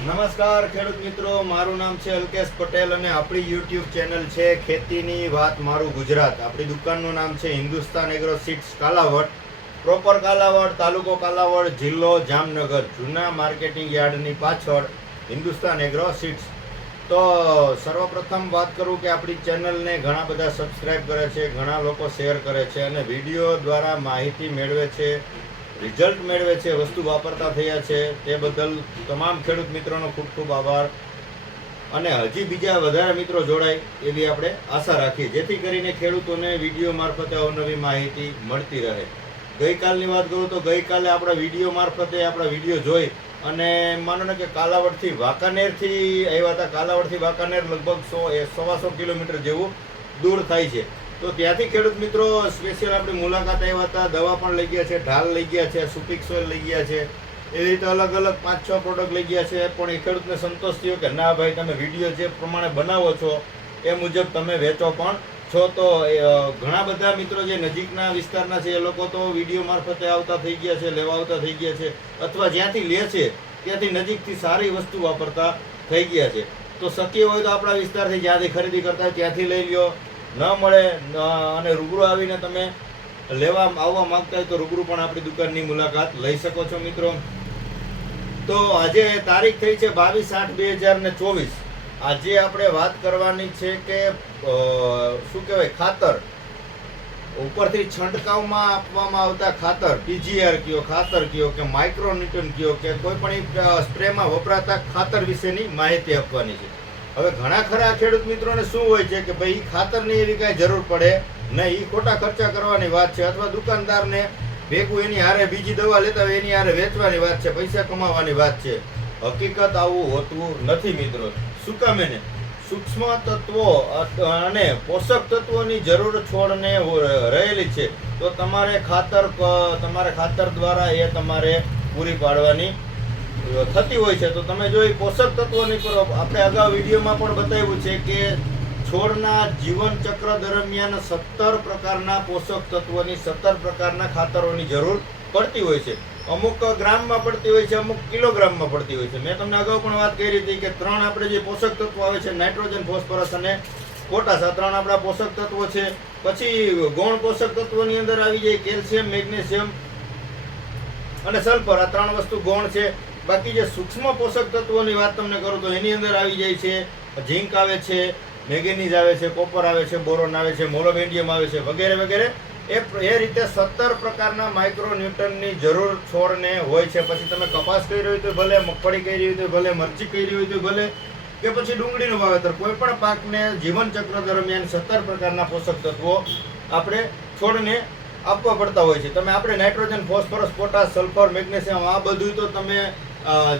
નમસ્કાર ખેડૂત મિત્રો, મારું નામ છે અલ્કેશ પટેલ અને આપણી યુટ્યુબ ચેનલ છે ખેતીની વાત મારું ગુજરાત. આપણી દુકાનનું નામ છે Hindustan agro seeds Kalavad. Proper Kalavad, તાલુકો કાલાવડ, જિલ્લો જામનગર. જૂના માર્કેટિંગ યાર્ડની પાછળ હિન્દુસ્તાન એગ્રો સીડ્સ તો સર્વપ્રથમ વાત કરું કે આપણી ચેનલને ઘણા બધા સબસ્ક્રાઈબ કરે છે, ઘણા લોકો શેર કરે છે અને વીડિયો દ્વારા માહિતી મેળવે છે. રિઝલ્ટ મેળવે છે, વસ્તુ વાપરતા થયા છે, તે બદલ તમામ ખેડૂત મિત્રોનો ખૂબ ખૂબ આભાર. અને હજી બીજા વધારે મિત્રો જોડાય એવી આપણે આશા રાખીએ, જેથી કરીને ખેડૂતોને વીડિયો મારફતે અવનવી માહિતી મળતી રહે. ગઈકાલની વાત કરું તો ગઈકાલે આપણા વીડિયો મારફતે આપણા વીડિયો જોઈ અને માનો ને કે કાલાવડથી વાંકાનેરથી આવ્યા હતા. કાલાવડથી વાંકાનેર લગભગ સો એ સવાસો કિલોમીટર જેવું દૂર થાય છે. તો ત્યાંથી ખેડૂત મિત્રો સ્પેશિયલ આપણી મુલાકાત આવ્યા હતા. દવા પણ લઈ ગયા છે, ઢાલ લઈ ગયા છે, સુપિક સોઇલ લઈ ગયા છે. એવી રીતે અલગ અલગ પાંચ છ પ્રોડક્ટ લઈ ગયા છે. પણ એ ખેડૂતને સંતોષ થયો કે, ના ભાઈ, તમે વીડિયો જે પ્રમાણે બનાવો છો, એ મુજબ તમે વેચો પણ છો. તો ઘણા બધા મિત્રો જે નજીકના વિસ્તારના છે, એ લોકો તો વીડિયો મારફતે આવતા થઈ ગયા છે, લેવા આવતા થઈ ગયા છે. અથવા જ્યાંથી લે છે, ત્યાંથી નજીકથી સારી વસ્તુ વાપરતા થઈ ગયા છે. તો શક્ય હોય તો આપણા વિસ્તારથી જ્યાંથી ખરીદી કરતા હોય, ત્યાંથી લઈ લ્યો. ન મળે અને રૂબરૂ આવીને તમે લેવા, આવવા માંગતા હોય તો રૂબરૂ પણ આપણી દુકાનની મુલાકાત લઈ શકો છો મિત્રો. તો આજે તારીખ થઈ છે બાવીસ આઠ બે હજાર ને ચોવીસ. આજે આપણે વાત કરવાની છે કે શું કહેવાય, ખાતર. ઉપરથી છંટકાવમાં આપવામાં આવતા ખાતર પીજીઆર કયો, ખાતર કયો કે માઇક્રોન્યુટન કયો કે કોઈ પણ સ્પ્રેમાં વપરાતા ખાતર વિશેની માહિતી આપવાની છે. હવે ઘણા ખરા ખેડૂત મિત્રોને શું હોય છે કે ભાઈ ખાતરની એવી કાંઈ જરૂર પડે? નહીં એ ખોટા ખર્ચા કરવાની વાત છે. અથવા દુકાનદારને ભેગું એની હારે બીજી દવા લેતા હોય, એની હારે વેચવાની વાત છે, પૈસા કમાવાની વાત છે. હકીકત આવું હોતું નથી મિત્રો. શું કામ એને? સૂક્ષ્મ તત્વો અને પોષક તત્વોની જરૂર છોડને રહેલી છે. તો તમારે ખાતર તમારે ખાતર દ્વારા એ તમારે પૂરી પાડવાની થતી હોય છે, તો તમે જો એ પોષક તત્વોની કરો આપણે અગાઉ વિડીયોમાં પણ બતાવ્યું છે કે છોડના જીવન ચક્ર દરમિયાન સત્તર પ્રકારના પોષક તત્વોની, સત્તર પ્રકારના ખાતરોની જરૂર પડતી હોય છે. અમુક ગ્રામમાં પડતી હોય છે, અમુક કિલોગ્રામમાં પડતી હોય છે. મેં તમને અગાઉ પણ વાત કરી હતી કે ત્રણ આપણે જે પોષક તત્વો આવે છે, નાઇટ્રોજન, ફોસ્ફરસ અને પોટાશ, આ ત્રણ આપણા પોષક તત્વો છે. પછી ગૌણ પોષક તત્વોની અંદર આવી જાય કેલ્શિયમ, મેગ્નેશિયમ અને સલ્ફર. આ ત્રણ વસ્તુ ગૌણ છે. બાકી જે સૂક્ષ્મ પોષક તત્વોની વાત તમને કરું તો એની અંદર આવી જાય છે, ઝીંક આવે છે, મેગેનીઝ આવે છે, કોપર આવે છે, બોરોન આવે છે મોલોબેન્ડિયમ આવે છે, વગેરે વગેરે. એ એ રીતે સત્તર પ્રકારના માઇક્રોન્યુટનની જરૂર છોડને હોય છે. પછી તમે કપાસ કરી હોય તો ભલે, મગફળી કરી હોય તો ભલે, મરચી કરી હોય તો ભલે, કે પછી ડુંગળીનું વાવેતર, કોઈ પણ પાકને જીવન ચક્ર દરમિયાન સત્તર પ્રકારના પોષક તત્વો આપણે છોડને આપવા પડતા હોય છે. તમે, આપણે nitrogen, phosphorus, potash, sulphur, magnesium આ બધું તો તમે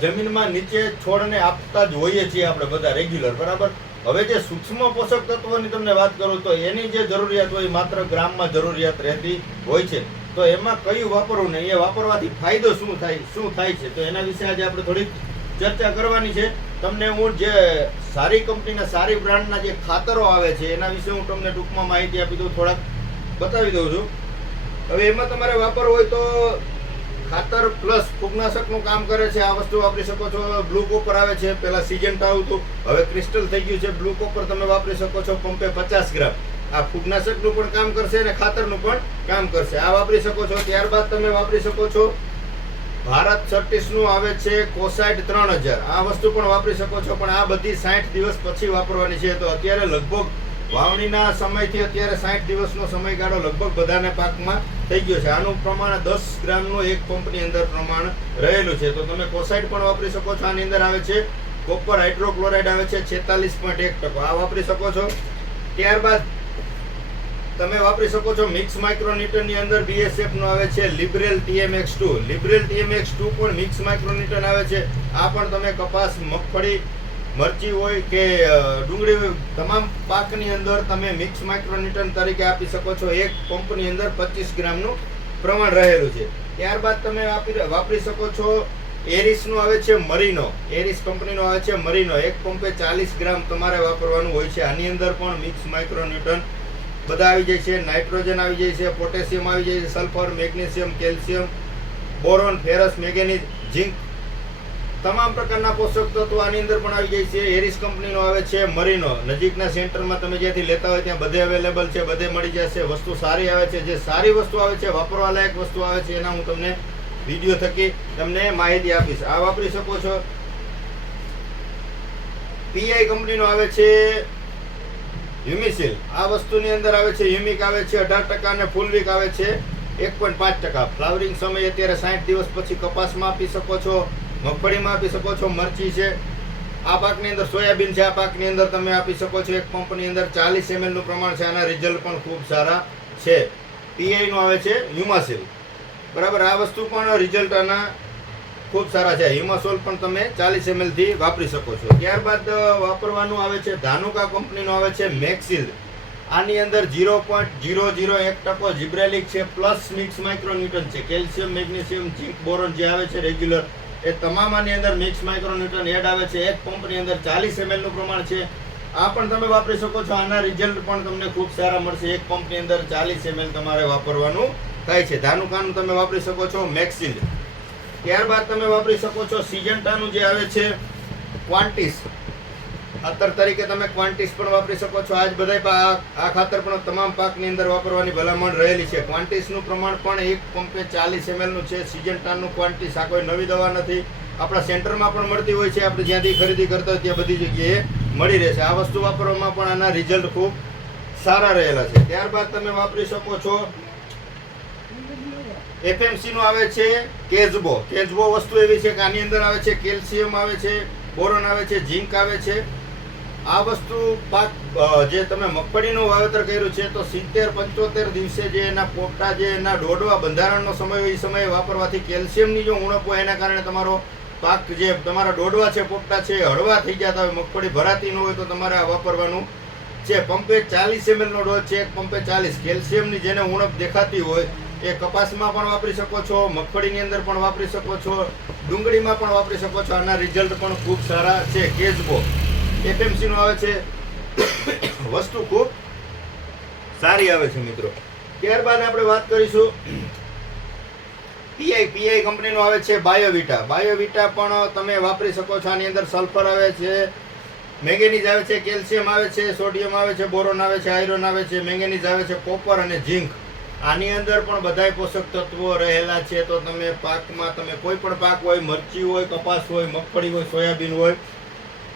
જમીનમાં નીચે છોડને આપતા જ હોઈએ છીએ આપણે બધા રેગ્યુલર બરાબર? હવે જે સૂક્ષ્મ પોષક તત્વોની તમને વાત કરું તો એની જે જરૂરિયાત હોય માત્ર ગ્રામમાં જરૂરિયાત રહેતી હોય છે. તો એમાં કયું વાપરવું ને એ વાપરવાથી ફાયદો શું થાય શું થાય છે? તો એના વિશે આજે આપણે થોડીક ચર્ચા કરવાની છે. તમને હું જે સારી કંપનીના સારી બ્રાન્ડના જે ખાતરો આવે છે, એના વિશે હું તમને ટૂંકમાં માહિતી આપી દઉં, થોડાક બતાવી દઉં છું. હવે એમાં તમારે વાપરવું હોય તો ખાતર પ્લસ ફૂગનાશકનું કામ કરે છે. આ વસ્તુ વાપરી શકો છો. બ્લુ કોપર આવે છે. પહેલા સિજન્ટા આવતું હવે ક્રિસ્ટલ થઈ ગયું છે. બ્લુ કોપર તમે વાપરી શકો છો પંપે પચાસ ગ્રામ આ ફૂગનાશકનું પણ કામ કરશે અને ખાતરનું પણ કામ કરશે. આ વાપરી શકો છો. ત્યારબાદ તમે વાપરી શકો છો ભારત છત્રીસનું આવે છે કોસાઇટ ત્રણ હજાર. આ વસ્તુ પણ વાપરી શકો છો. પણ આ બધી સાઠ દિવસ પછી વાપરવાની છે. તો અત્યારે લગભગ વાવણીના સમયથી અત્યારે સાઠ દિવસનો સમયગાળો લગભગ બધાને પાકમાં થઈ ગયો છે. આનું પ્રમાણ દસ ગ્રામનું એક પંપની અંદર પ્રમાણ રહેલું છે. તો તમે કોસાઇડ પણ વાપરી શકો છો. આની અંદર આવે છે કોપર હાઇડ્રોક્લોરાઇડ આવે છે છેતાલીસ પોઈન્ટ એક ટકો. આ વાપરી શકો છો. ત્યારબાદ તમે વાપરી શકો છો મિક્સ માઇક્રોન્યુટનની અંદર બીએસએફનું આવે છે Librel T M X two. Librel T M X two પણ મિક્સ માઇક્રોન્યુટન આવે છે. આ પણ તમે કપાસ, મગફળી મરચી હોય કે ડુંગળી હોય, તમામ પાકની અંદર તમે મિક્સ માઇક્રોન્યુટન તરીકે આપી શકો છો. એક પંપની અંદર પચીસ ગ્રામનું પ્રમાણ રહેલું છે. ત્યારબાદ તમે વાપરી વાપરી શકો છો એરિસનું આવે છે મરીનો. એરિસ કંપનીનો આવે છે મરીનો. એક પંપે ચાલીસ ગ્રામ તમારે વાપરવાનું હોય છે. આની અંદર પણ મિક્સ માઇક્રોન્યુટન બધા આવી જાય છે. નાઇટ્રોજન આવી જાય છે, પોટેશિયમ આવી જાય છે, sulphur, magnesium, calcium, boron, ferrous, manganese, zinc તમામ પ્રકારના પોષક તત્વો આની અંદર પણ આવી જાય છે. એરિસ કંપનીનો આવે છે, મરીનો. નજીકના સેન્ટરમાં તમે જ્યાંથી લેતા હોય ત્યાં બધે અવેલેબલ છે, બધે મળી જશે. વસ્તુ સારી આવે છે. જે સારી વસ્તુ આવે છે વાપરવા લાયક વસ્તુ આવે છે, એના હું તમને વીડિયો થકી તમને માહિતી આપીશ. આ વાપરી શકો છો. પીઆઈ કંપનીનો આવે છે હ્યુમિસિલ આ વસ્તુની અંદર આવે છે હ્યુમિક આવે છે, અઢાર ટકા અને ફૂલ વીક આવે છે, એક પોઈન્ટ પાંચ ટકા. ફ્લાવરિંગ સમય અત્યારે સાઠ દિવસ પછી કપાસમાં આપી શકો છો. મગફળીમાં આપી શકો છો મરચી છે. આ પાકની અંદર સોયાબીન છે. આ પાકની અંદર તમે આપી શકો છો એક પંપની અંદર ચાલીસ એમએલનું પ્રમાણ છે. આના રિઝલ્ટ પણ ખૂબ સારા છે. પીઆઈનું આવે છે હ્યુમાસિલ બરાબર? આ વસ્તુ પણ રિઝલ્ટ આના ખૂબ સારા છે. હિમાસોલ પણ તમે ચાલીસ એમએલથી વાપરી શકો છો. ત્યારબાદ વાપરવાનું આવે છે ધાનુકા કંપનીનું આવે છે મેક્સિલ આની અંદર ઝીરો પોઈન્ટ ઝીરો ઝીરો એક ટકો જીબ્રેલિક છે પ્લસ મિક્સ માઇક્રોન્યુટન છે. કેલ્શિયમ મેગ્નેશિયમ ઝીંક બોરોન જે આવે છે રેગ્યુલર એ તમામ આની અંદર મિક્સ માઇક્રોન્યુટ્રન એડ આવે છે. એક પંપની અંદર ચાલીસ એમએલનું પ્રમાણ છે. આ પણ તમે વાપરી શકો છો. આના રિઝલ્ટ પણ તમને ખૂબ સારા મળશે. એક પંપની અંદર ચાલીસ એમએલ તમારે વાપરવાનું થાય છે. ધાનુકાનું તમે વાપરી શકો છો. મેક્સિલ ત્યારબાદ તમે વાપરી શકો છો. સિજન્ટાનું જે આવે છે ક્વાન્ટિસ ખાતર તરીકે તમે ક્વાન્ટિસ પણ વાપરી શકો છો. આજ બધાય આ ખાતર પણ તમામ પાકની અંદર વાપરવાની ભલામણ રહેલી છે. ક્વાન્ટિસનું પ્રમાણ પણ એક પંપે ચાલીસ એમએલનું છે. સિઝન ટાનનું ક્વાન્ટિસ આ કોઈ નવી દવા નથી. આપણા સેન્ટરમાં પણ મળતી હોય છે. આપણે જ્યાંથી ખરીદી કરતા હોય ત્યાં બધી જગ્યાએ મળી રહેશે આ વસ્તુ વાપરવામાં પણ આના રિઝલ્ટ ખૂબ સારા રહેલા છે. ત્યારબાદ તમે વાપરી શકો છો. એફએમસીનું આવે છે કેઝબો કેઝબો વસ્તુ એવી છે કે આની અંદર આવે છે કેલ્શિયમ આવે છે, બોરોન આવે છે, ઝીંક આવે છે. આ વસ્તુ પાક જે તમે મગફળીનું વાવેતર કર્યું છે, તો સિત્તેર પંચોતેર દિવસે જે એના પોપટા, જે એના ડોડવા બંધારણનો સમય હોય એ સમયે વાપરવાથી કેલ્શિયમની જો ઉણપ હોય એના કારણે તમારો પાક જે તમારા ડોડવા છે, પોપટા છે હળવા થઈ જતા હોય, મગફળી ભરાતી ન હોય તો તમારે આ વાપરવાનું છે. પંપે ચાલીસ એમએલનો ડોઝ છે, એક પંપે ચાલીસ. કેલ્શિયમની જેને ઉણપ દેખાતી હોય, એ કપાસમાં પણ વાપરી શકો છો, મગફળીની અંદર પણ વાપરી શકો છો, ડુંગળીમાં પણ વાપરી શકો છો. આના રિઝલ્ટ પણ ખૂબ સારા છે. કેજબો. એફએમસી નો આવે છે. વસ્તુ ખૂબ સારી આવે છે મિત્રો. ત્યારબાદ આપણે વાત કરીશું. પીઆઈ પીઆઈ કંપનીનો આવે છે બાયોવિટા બાયોવિટા પણ તમે વાપરી શકો છો. આની અંદર સલ્ફર આવે છે મેંગેનીઝ આવે છે કેલ્શિયમ આવે છે સોડિયમ આવે છે બોરોન આવે છે આયરન આવે છે મેંગેનીઝ આવે છે કોપર અને ઝીંક આની અંદર પણ બધાય પોષક તત્વો રહેલા છે. તો તમે પાકમાં, તમે કોઈ પણ પાક હોય, મરચી હોય, કપાસ હોય, મગફળી હોય, સોયાબીન હોય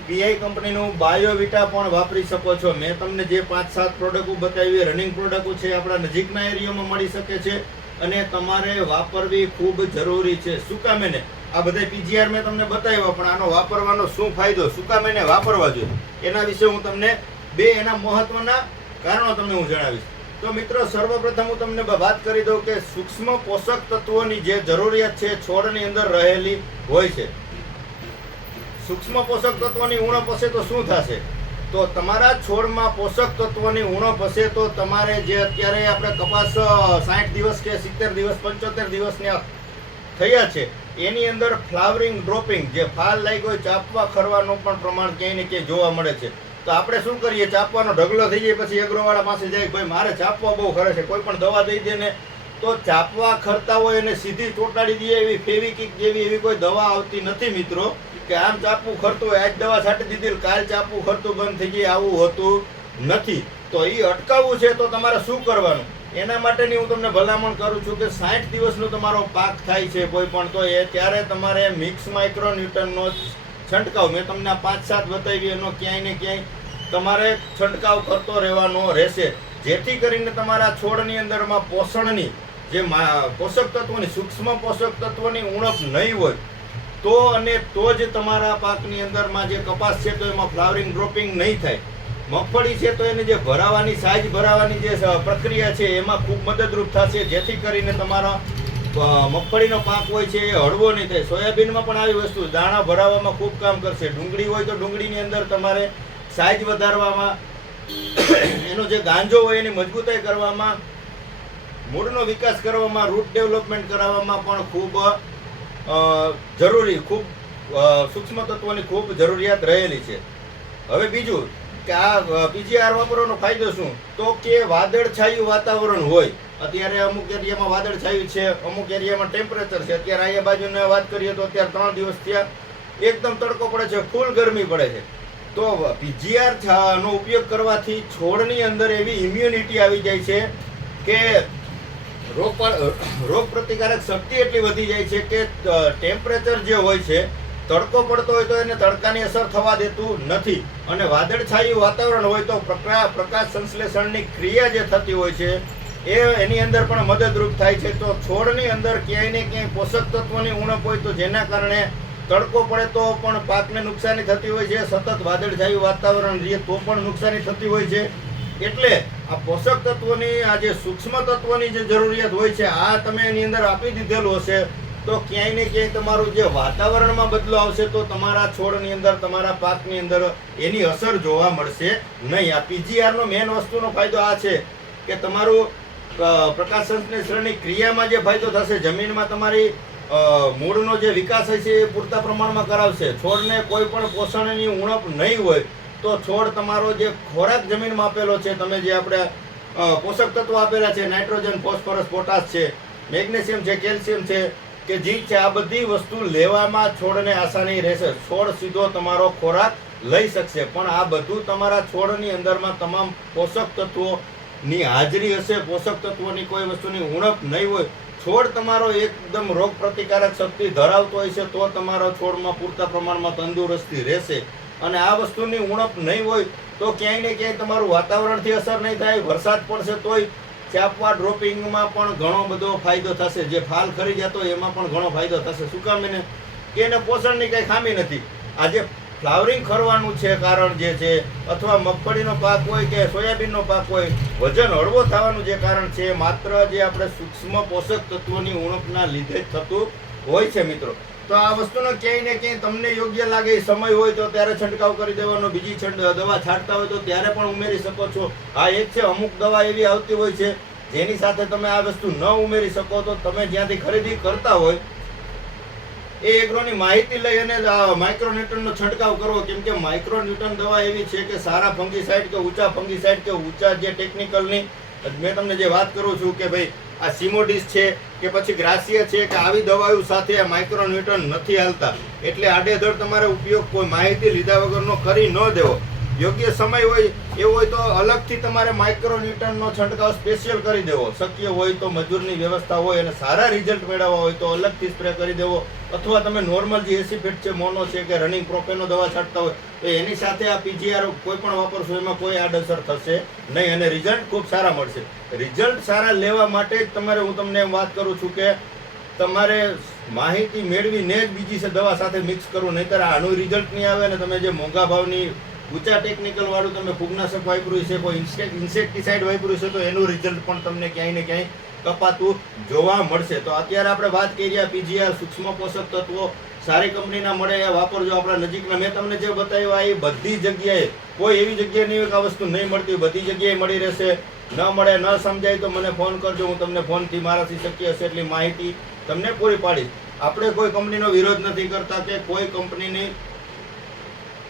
પીઆઈ કંપનીનું બાયોવિટા પણ વાપરી શકો છો. મેં તમને જે પાંચ, સાત પ્રોડક્ટો બતાવી રનિંગ પ્રોડક્ટો છે આપણા નજીકના એરિયામાં મળી શકે છે અને તમારે વાપરવી ખૂબ જરૂરી છે. શું કામ એને આ બધા પીજીઆર મેં તમને બતાવ્યા, પણ આનો વાપરવાનો શું ફાયદો? શું કામ એને વાપરવા જોઈએ. એના વિશે હું તમને બે એના મહત્વના કારણો તમને હું જણાવીશ. તો મિત્રો, સર્વપ્રથમ હું તમને વાત કરી દઉં કે સૂક્ષ્મ પોષક તત્વોની જે જરૂરિયાત છે છોડની અંદર રહેલી હોય છે. સૂક્ષ્મ પોષક તત્વોની ઉણપ હશે તો શું થશે? તો તમારા છોડમાં પોષક તત્વોની ઉણપ હશે તો તમારે જે અત્યારે આપણે કપાસ સાઠ દિવસ કે સિત્તેર દિવસ, પંચોતેર દિવસના થયા છે, એની અંદર ફ્લાવરિંગ ડ્રોપિંગ, જે ફાલ લાગ્યો હોય ચાપવા, ખરવાનું પણ પ્રમાણ ક્યાંય ને ક્યાંય જોવા મળે છે. તો આપણે શું કરીએ? ચાપવાનો ઢગલો થઈ જાય પછી એગ્રોવાળા પાસે જાય ભાઈ મારે ચાપવા બહુ ખરે છે, કોઈ પણ દવા દઈ દે ને, તો ચાપવા ખરતા હોય એને સીધી ચોંટાડી દઈએ એવી ફેવિકિક જેવી એવી કોઈ દવા આવતી નથી મિત્રો. કે આમ ચાપવું ખરતું આજ દવા છાંટી દીધી કાલ ચાપવું ખરતું બંધ થઈ ગઈ આવું હોતું નથી. તો એ અટકાવવું છે તો તમારે શું કરવાનું? એના માટેની હું તમને ભલામણ કરું છું કે સાઠ દિવસનો તમારો પાક થાય છે કોઈ પણ, તો એ ત્યારે તમારે મિક્સ માઇક્રો ન્યૂટનનો છંટકાવ. મેં તમને આ પાંચ સાત બતાવી, એનો ક્યાંય ને ક્યાંય તમારે છંટકાવ કરતો રહેવાનો રહેશે. જેથી કરીને તમારા છોડની અંદરમાં પોષણની જે પોષક તત્વોની, સૂક્ષ્મ પોષક તત્વોની ઉણપ નહીં હોય તો અને તો જ તમારા પાકની અંદરમાં જે કપાસ છે તો એમાં ફ્લાવરિંગ ડ્રોપિંગ નહીં થાય. મગફળી છે તો એને જે ભરાવાની, સાઈઝ ભરાવાની જે પ્રક્રિયા છે, એમાં ખૂબ મદદરૂપ થશે. જેથી કરીને તમારા મગફળીનો પાક હોય છે, એ હળવો નહીં થાય. સોયાબીનમાં પણ આવી વસ્તુ, દાણા ભરાવામાં ખૂબ કામ કરશે. ડુંગળી હોય તો ડુંગળીની અંદર તમારે સાઈઝ વધારવામાં, એનો જે ગાંજો હોય એની મજબૂતાઈ કરવામાં, મૂળનો વિકાસ કરવામાં, રૂટ ડેવલપમેન્ટ કરાવવામાં પણ ખૂબ જરૂરી, ખૂબ સૂક્ષ્મ તત્વોની ખૂબ જરૂરિયાત રહેલી છે. હવે બીજું કે આ પીજીઆર વાપરવાનો ફાયદો શું? તો કે વાદળછાયું વાતાવરણ હોય. અત્યારે અમુક એરિયામાં વાદળછાયું છે, અમુક એરિયામાં ટેમ્પરેચર છે. અત્યારે અહીંયા બાજુને વાત કરીએ તો અત્યારે ત્રણ દિવસ થયા. એકદમ તડકો પડે છે, ફૂલ ગરમી પડે છે. તો પીજીઆર નો ઉપયોગ કરવાથી છોડની અંદર એવી ઇમ્યુનિટી આવી જાય છે કે રોગ રોગ પ્રતિકારક શક્તિ એટલી વધી જાય છે કે ટેમ્પરેચર જે હોય છે, તડકો પડતો હોય તો એને તડકાની અસર થવા દેતું નથી. અને વાદળછાયું વાતાવરણ હોય તો પ્રકા- પ્રકાશ સંશ્લેષણની ક્રિયા જે થતી હોય છે, એ એની અંદર પણ મદદરૂપ થાય છે. તો છોડની અંદર ક્યાંય ને ક્યાંય પોષક તત્વોની ઉણપ હોય તો જેના કારણે તડકો પડે તો પણ પાકને નુકસાની થતી હોય છે. સતત વાદળછાયું વાતાવરણ રહીએ તો પણ નુકસાની થતી હોય છે. એટલે આ પોષક તત્વોની, આ જે સૂક્ષ્મ તત્વોની જે જરૂરિયાત હોય છે, આ તમે એની અંદર આપી દીધેલું હશે, તો ક્યાંય ને ક્યાંય તમારું જે વાતાવરણમાં બદલો આવશે, તો તમારા છોડની અંદર, તમારા પાકની અંદર એની અસર જોવા મળશે નહીં. આ પીજીઆરનો મેઇન વસ્તુનો ફાયદો આ છે કે તમારું પ્રકાશ સંશ્લેષણની ક્રિયામાં જે ફાયદો થશે, જમીનમાં તમારી મૂળનો જે વિકાસ હશે એ પૂરતા પ્રમાણમાં કરાવશે. છોડને કોઈ પણ પોષણની ઉણપ નહીં હોય તો છોડ તમારો જે ખોરાક જમીનમાં આપેલો છે, તમે જે આપણે પોષક તત્વો આપેલા છે, નાઇટ્રોજન, ફોસ્ફરસ, પોટાશ છે, મેગ્નેશિયમ છે, કેલ્શિયમ છે, કે ઝીંક છે, આ બધી વસ્તુ લેવામાં છોડને આસાની રહેશે. છોડ સીધો તમારો ખોરાક લઈ શકશે. પણ આ બધું તમારા છોડની અંદરમાં તમામ પોષક તત્વોની હાજરી હશે. પોષક તત્વોની કોઈ વસ્તુની ઉણપ નહીં હોય. છોડ તમારો એકદમ રોગ પ્રતિકારક શક્તિ ધરાવતો હોય છે, તો તમારો છોડમાં પૂરતા પ્રમાણમાં તંદુરસ્તી રહેશે. અને આ વસ્તુની ઉણપ નહીં હોય તો ક્યાંય ને ક્યાંય તમારું વાતાવરણથી અસર નહીં થાય, વરસાદ પડશે તોય ચાપવા ડ્રોપિંગમાં પણ ઘણો બધો ફાયદો થશે. જે ફાલ ખરી જતો એમાં પણ ઘણો ફાયદો થશે. શું કામ એને? કે એને પોષણની કંઈ ખામી નથી. આજે ફ્લાવરિંગ ખરવાનું છે કારણ જે છે, અથવા મગફળીનો પાક હોય કે સોયાબીનનો પાક હોય, વજન હળવો થવાનું જે કારણ છે, માત્ર જે આપણે સૂક્ષ્મ પોષક તત્વોની ઉણપના લીધે જ થતું હોય છે મિત્રો. તો આ વસ્તુનો ક્યાંય ને ક્યાંય તમને યોગ્ય લાગે સમય હોય તો ત્યારે છંટકાવ કરી દેવાનો, બીજી દવા છાંટતા હોય તો ત્યારે પણ ઉમેરી શકો છો. આ એક છે, અમુક દવા એવી આવતી હોય છે, જેની સાથે તમે આ વસ્તુ ન ઉમેરી શકો તો તમે જ્યાંથી ખરીદી કરતા હોય, એ એગ્રોની માહિતી લઈ અને માઇક્રોન્યુટનનો છંટકાવ કરવો. કેમ કે માઇક્રોન્યુટન દવા એવી છે કે સારા ફંગીસાઇડ કે ઊંચા ફંગીસાઇડ કે ઊંચા જે ટેકનિકલની મેં તમને જે વાત કરું છું કે ભાઈ, આ સિમોડિસ છે કે પછી ગ્રાસિયા છે કે આવી દવાઓ સાથે આ માઇક્રોન્યુટન નથી હાલતા. એટલે આડેધડ તમારે ઉપયોગ કોઈ માહિતી લીધા વગરનો કરી ન દેવો. યોગ્ય સમય હોય, એ હોય તો અલગથી તમારે માઇક્રોન્યુટનનો છંટકાવ સ્પેશિયલ કરી દેવો. શક્ય હોય તો મજૂરની વ્યવસ્થા હોય અને સારા રિઝલ્ટ મેળવવા હોય તો અલગથી સ્પ્રે કરી દેવો. અથવા તમે નોર્મલ જે એસિફેટ છે, મોનો છે કે રનિંગ પ્રોપેનો દવા છાંટતા હોય, તો એની સાથે આ પીજીઆર કોઈ પણ વાપરશો, એમાં કોઈ આડઅસર થશે નહીં અને રિઝલ્ટ ખૂબ સારા મળશે. રિઝલ્ટ સારા લેવા માટે જ તમારે, હું તમને એમ વાત કરું છું કે તમારે માહિતી મેળવીને જ બીજી છે દવા સાથે મિક્સ કરવું, નહીંતર આનું રિઝલ્ટ નહીં આવે ને તમે જે મોંઘા ભાવની ઊંચા ટેકનિકલ વાળું તમે ફૂગનાશક વાપર્યું છે, કોઈ ઇન્સેક્ટિસાઇડ વાપર્યું છે, તો એનું રિઝલ્ટ પણ તમને ક્યાંય ને ક્યાંય કપાતું જોવા મળશે. તો અત્યારે આપણે વાત કરી રહ્યા પીજીઆર સૂક્ષ્મ પોષક તત્વો. સારી કંપનીના મળે એ વાપરજો આપણા નજીકના. મેં તમને જે બતાવ્યું એ બધી જગ્યાએ કોઈ એવી જગ્યાએ નહીં આ વસ્તુ નહીં મળતી બધી જગ્યાએ મળી રહેશે. ન મળે, ન સમજાય તો મને ફોન કરજો, હું તમને ફોનથી મારાથી શક્ય હશે એટલી માહિતી તમને પૂરી પાડીશ. આપણે કોઈ કંપનીનો વિરોધ નથી કરતા કે કોઈ કંપનીની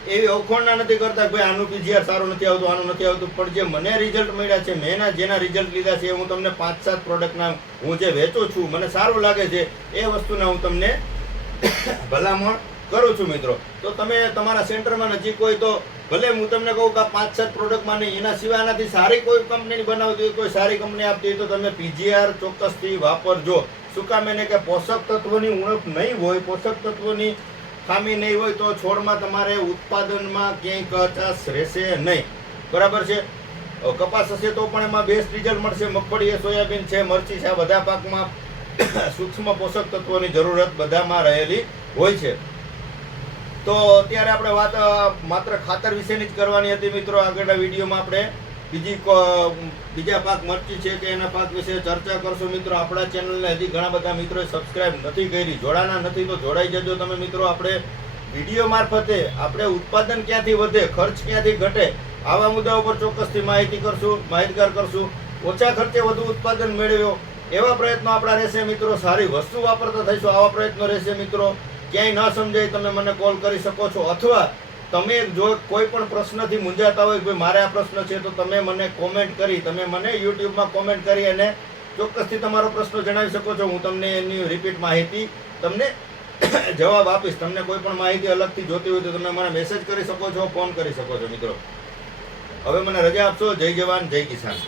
એવી અવખોણના નથી કરતા ભાઈ આનું પીજીઆર સારું નથી આવતું, આનું નથી આવતું. પણ જે મને રિઝલ્ટ મળ્યા છે, મેં જેના રિઝલ્ટ લીધા છે, હું તમને પાંચ, સાત પ્રોડક્ટના હું જે વેચું છું, મને સારું લાગે છે, એ વસ્તુના હું તમને ભલામણ કરું છું મિત્રો. તો તમે તમારા સેન્ટરમાં નજીક હોય તો ભલે હું તમને કહું કે પાંચ, સાત પ્રોડક્ટમાં નહીં, એના સિવાય આનાથી સારી કોઈ કંપનીની બનાવતી હોય, કોઈ સારી કંપની આપતી હોય તો તમે પીજીઆર ચોક્કસથી વાપરજો. શું કામ એને કે પોષક તત્વોની ઉણપ નહીં હોય, પોષક તત્વોની ખામી નહીં હોય તો છોડમાં તમારે ઉત્પાદનમાં ક્યાંય કચાશ રહેશે નહીં. બરાબર છે? કપાસ હશે તો પણ એમાં બેસ્ટ રિઝલ્ટ મળશે. મગફળી સોયાબીન છે, મરચી છે, આ બધા પાકમાં સૂક્ષ્મ પોષક તત્વોની જરૂરત બધામાં રહેલી હોય છે. તો અત્યારે આપણે વાત માત્ર ખાતર વિશેની જ કરવાની હતી મિત્રો. આગળના વિડીયોમાં આપણે બીજી બીજા પાક મરચી છે કે એના પાક વિશે ચર્ચા કરશો. મિત્રો, આપણા ચેનલને હજી ઘણા બધા મિત્રોએ સબસ્ક્રાઇબ નથી કરી. જોડાના નથી તો જોડાઈ જજો. તમે મિત્રો, આપણે વીડિયો મારફતે આપણે ઉત્પાદન ક્યાંથી વધે, ખર્ચ ક્યાંથી ઘટે, આવા મુદ્દા ઉપર ચોક્કસથી માહિતી કરશું, માહિતગાર કરશું. ઓછા ખર્ચે વધુ ઉત્પાદન મેળવ્યો, એવા પ્રયત્નો આપણા રહેશે. મિત્રો, સારી વસ્તુ વાપરતા થઈશું. આવા પ્રયત્નો રહેશે, મિત્રો. ક્યાંય ન સમજાય, તમે મને કોલ કરી શકો છો. અથવા તમે જો કોઈ પણ પ્રશ્નથી મૂંઝાતા હોય ભાઈ મારે આ પ્રશ્ન છે, તો તમે મને કોમેન્ટ કરી, તમે મને યુટ્યુબમાં કોમેન્ટ કરી અને ચોક્કસથી તમારો પ્રશ્ન જણાવી શકો છો. હું તમને એની રિપીટ માહિતી તમને જવાબ આપીશ. તમને કોઈ પણ માહિતી અલગથી જોતી હોય તો તમે મને મેસેજ કરી શકો છો ફોન કરી શકો છો, મિત્રો. હવે મને રજા આપશો. જય જવાન, જય કિસાન.